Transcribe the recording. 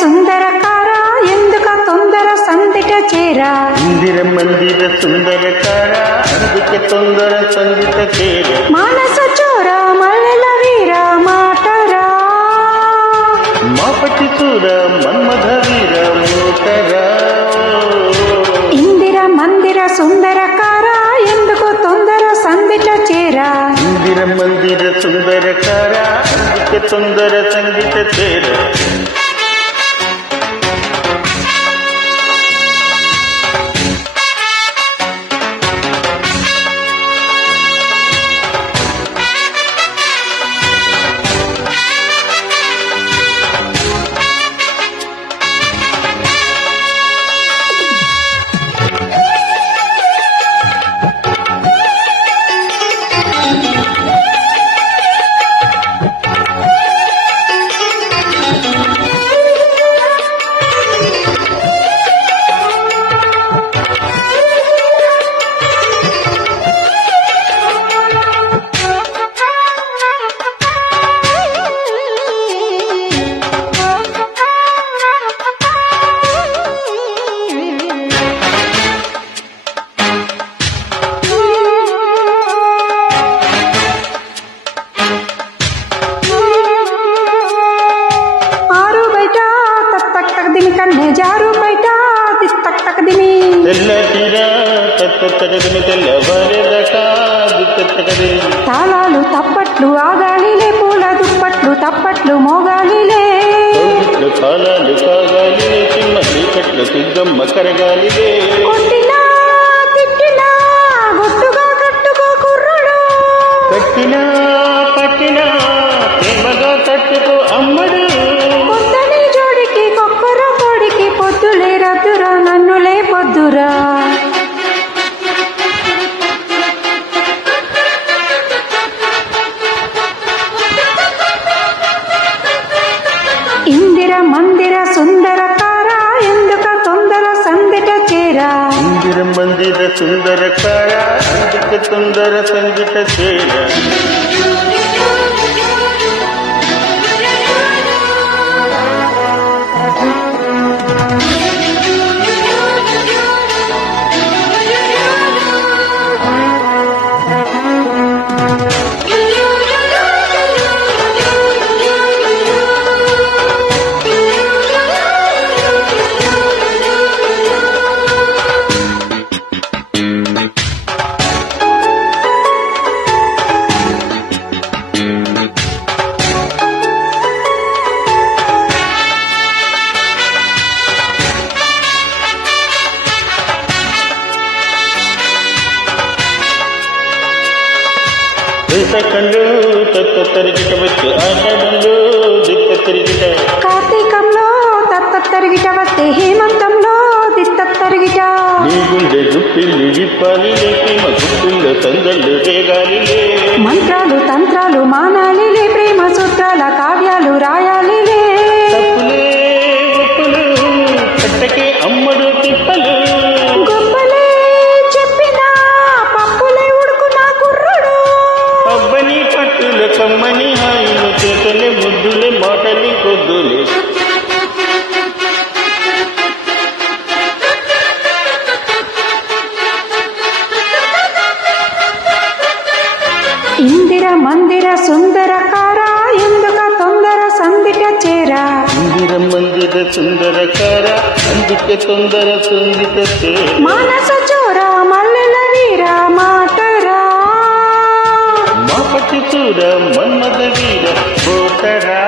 సుందరకార ఎందుక తొందర సందిట చేరా ఇందిర మందిర సుందరకార అందుకే తొందర సందిట చేర మానస చోర మల్లెల వీర మాటరా మాపటి చూర మన్మథ వీర మోటరా ఇందిర మందిర సుందరకార ఎందుకు తొందర సందిట చేరా ఇందిర మందిర సుందరకార అందుకే తొందర సందిట చేర కన్నే జారు బయట తిస్తక్ తక్ దిని తెల్లటిరా తత్తగదిని తెల్లవారేదట దిత్తగది తాళాలు తప్పట్లు ఆగాలిలే పూల దుప్పట్లు తప్పట్లు మోగాలిలే కాలాలు కాగాలిలే చిన్న చీకట్లు సిగ్గమ్మ కరగాలిలే కొట్టినా తిట్టినా గుట్టుగా కట్టుకో కుర్రుడు కట్టినా పట్టినా ప్రేమగా తట్టుకో అమ్మడు పొద్దని జోడికి కొక్కర పొడికి పొద్దులే రద్దురా నన్నులే పొద్దురా ఇందిర మందిర సుందరకార ఎందుక తొందర సందిట చేరా ఇందిర మందిర సుందరకార అందుకే తొందర సందిట చేర కళ్ళు తత్త తరిగిట వచ్చి ఆషాఢంలో దిక్క తిరిగిట కార్తీకంలో తత్త తరిగిట వస్తే హేమంతంలో దిత్త తరిగిట నీ గుండె గుప్పిల్లి విప్పాలి ప్రేమ గుప్పిల్లో సందళ్ళు రేగాలిలే మంత్రాలు తంత్రాలు మానాలిలే ప్రేమ సూత్రాల కావ్యాలు రాయాలిలే తప్పులే ఒప్పులు కట్టకే అమ్మడు తిప్పలు గొప్పలే చెప్పినా పప్పులే ఉడుకున్న కుర్రుడు అబ్బని పట్టుల కమ్మని హాయిలు చేతలే ముద్దులే మాటలి కొద్దులే ఇందిర మందిర సుందరకార ఎందుక తొందర సందిట చేరా ఇందిర మందిర సుందరకార అందుకే తొందర సందిట చేర మానస చోర మల్లెల వీర మాటరా మాపటి చూర మన్మథ వీర పోతరా